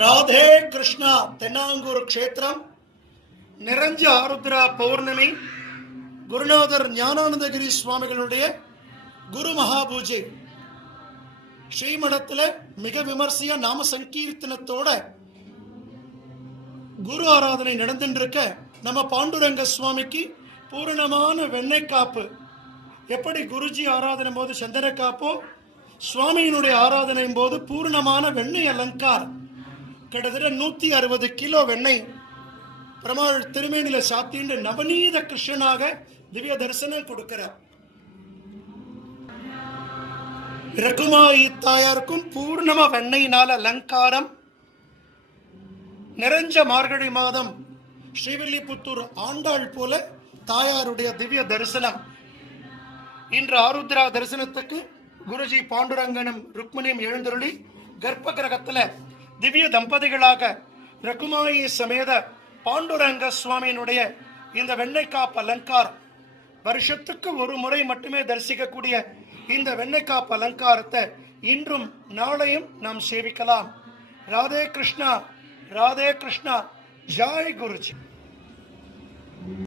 ராதே கிருஷ்ணா. தென்னாங்கூர் க்ஷேத்திரம், நிறைஞ்ச ஆருத்ரா பௌர்ணமி, குருநாதர் ஞானானந்தகிரி சுவாமிகளுடைய குரு மகாபூஜை ஸ்ரீமடத்தில் மிக விமர்சையா நாம சங்கீர்த்தனத்தோட குரு ஆராதனை நடந்துருக்க நம்ம பாண்டுரங்க சுவாமிக்கு பூரணமான வெண்ணெய் காப்பு. எப்படி குருஜி ஆராதனை போது சந்தன காப்போ, சுவாமியினுடைய ஆராதனையும் போது பூர்ணமான வெண்ணெய் அலங்கார். கிட்டத்தட்ட 160 கிலோ வெண்ணெய் பெருமாள் திருமேனில சாத்தின்னு நவநீத கிருஷ்ணனாக திவ்ய தரிசனம் கொடுக்கிறார். ரகுமாயி தாயாருக்கும் பூர்ணமா வெண்ணெயினால அலங்காரம். நிறைஞ்ச மார்கழி மாதம் ஸ்ரீவில்லிபுத்தூர் ஆண்டாள் போல தாயாருடைய திவ்ய தரிசனம். இன்று ஆருத்ரா தரிசனத்துக்கு குருஜி பாண்டுரங்கனும் ருக்மணியும் எழுந்தருளி கர்ப்ப கிரகத்தில் திவ்ய தம்பதிகளாக ரகுமாயி சமேத பாண்டுரங்க சுவாமியினுடைய இந்த வெண்ணெய்க்காப்பு அலங்காரம் வருஷத்துக்கு ஒரு முறை மட்டுமே தரிசிக்கக்கூடிய இந்த வெண்ணெய்க்காப்பு அலங்காரத்தை இன்றும் நாளையும் நாம் சேவிக்கலாம். ராதே கிருஷ்ணா, ராதே கிருஷ்ணா. ஜாய் குருஜி.